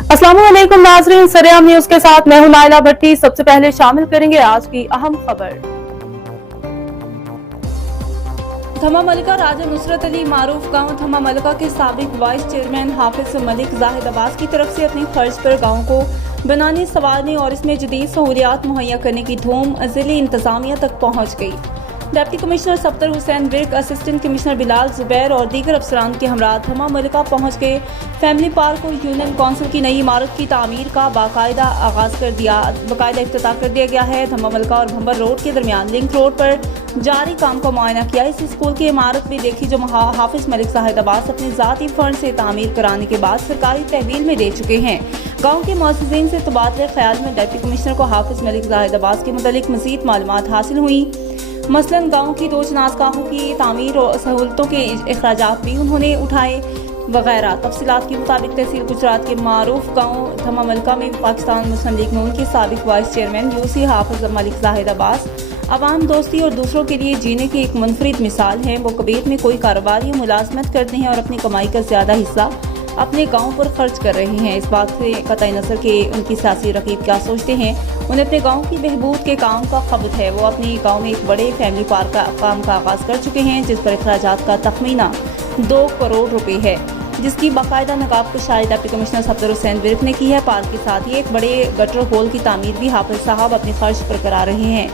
अस्सलामुअलैकुम नाज़रीन, सरेआम न्यूज के साथ मैं हूं नाइला भट्टी। सबसे पहले शामिल करेंगे आज की अहम खबर। थमा मलिका राजा नुसरत अली मारूफ गांव थमा मलिका के साबिक वाइस चेयरमैन हाफिज मलिक जाहिद अब्बास की तरफ से अपनी खर्च पर गांव को बनाने, संवारने और इसमें जदीद सहूलियात मुहैया करने की धूम जिले इंतजामिया तक पहुँच गई। Deputy commissioner Safdar Hussain Virk, assistant commissioner Bilal Zubair और दीगर अफसरान के हमरा थमा मलिका पहुँच गए। फैमिली पार्क और यूनियन काउंसिल की नई इमारत की तामीर का बाकायदा इफ्तिताह कर दिया गया है। थमा मलिका और भंबर रोड के दरमियान लिंक रोड पर जारी काम का मुआयना किया। इस स्कूल की इमारत भी देखी जो हाफिज मलिक जाहिद अब्बास अपने ज़ाती फंड से तामीर कराने के बाद सरकारी तहवील में दे चुके हैं। गाँव के मुअज़्ज़िज़ीन से तबादले ख्याल में डिप्टी कमिश्नर को हाफिज मलिक जाहिद अब्बास के मुतालिक मज़ीद मालूमात हासिल हुई। मसलन गाँव की 2 जनाज़गाहों की तामीर और सहूलतों के अखराजात भी उन्होंने उठाए वगैरह। तफसीलात के मुताबिक तहसील गुजरात के मारूफ गाँव थमा मलिका में पाकिस्तान मुस्लिम लीग नून के साबिक वाइस चेयरमैन यूसी हाफिज मलिक जाहिद अब्बास अवाम दोस्ती और दूसरों के लिए जीने की एक मुनफरिद मिसाल हैं। वो कबीर में कोई कारोबार या मुलाजमत करते हैं और अपनी कमाई का ज़्यादा हिस्सा अपने गाँव पर खर्च कर रहे हैं। इस बात से कतई नज़र के उनकी सियासी रकीब क्या सोचते हैं, उन्हें अपने गांव की बहबूद के काम का खबत है। वो अपने गांव में एक बड़े फैमिली पार्क का काम का आगाज़ कर चुके हैं जिस पर अखराजात का तखमीना 2 करोड़ रुपए है, जिसकी बाकायदा नकाब कशाई डिप्टी कमिश्नर सफ्तर हुसैन विर्क ने की है। पार्क के साथ ही एक बड़े गटर होल की तामीर भी हाफिज साहब अपने खर्च पर करा रहे हैं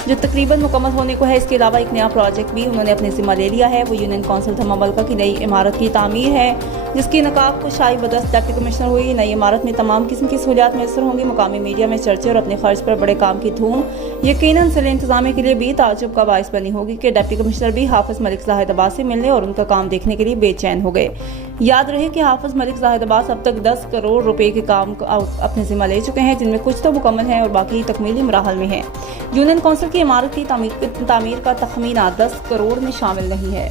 जो तकरीबन मुकम्मल होने को है। इसके अलावा एक नया प्रोजेक्ट भी उन्होंने अपने जिम्मा ले लिया है। वो यूनियन काउंसिल थमा मलिका की नई इमारत की तामीर है जिसकी नकाब कुशाई बदस्त डिप्टी कमिश्नर हुई। नई इमारत में तमाम किस्म की सहूलियात मैसर होंगी। मुकामी मीडिया में चर्चे और अपने खर्च पर बड़े काम की धूम यकीनन जिले इंतजामिया के लिए भी ताज्जुब का बाइस बनी होगी कि डिप्टी कमिश्नर भी हाफिज मलिक जाहिद अब्बास से मिलने और उनका काम देखने के लिए बेचैन हो गए। याद रहे कि हाफिज मलिक जाहिद अब्बास अब तक 10 करोड़ रुपए के काम अपने जिम्मा ले चुके हैं जिनमें कुछ तो मुकम्मल हैं और बाकी तकमीली मराहल में हैं। यूनियन काउंसिल की इमारत की तामीर का तखमीना 10 करोड़ में शामिल नहीं है।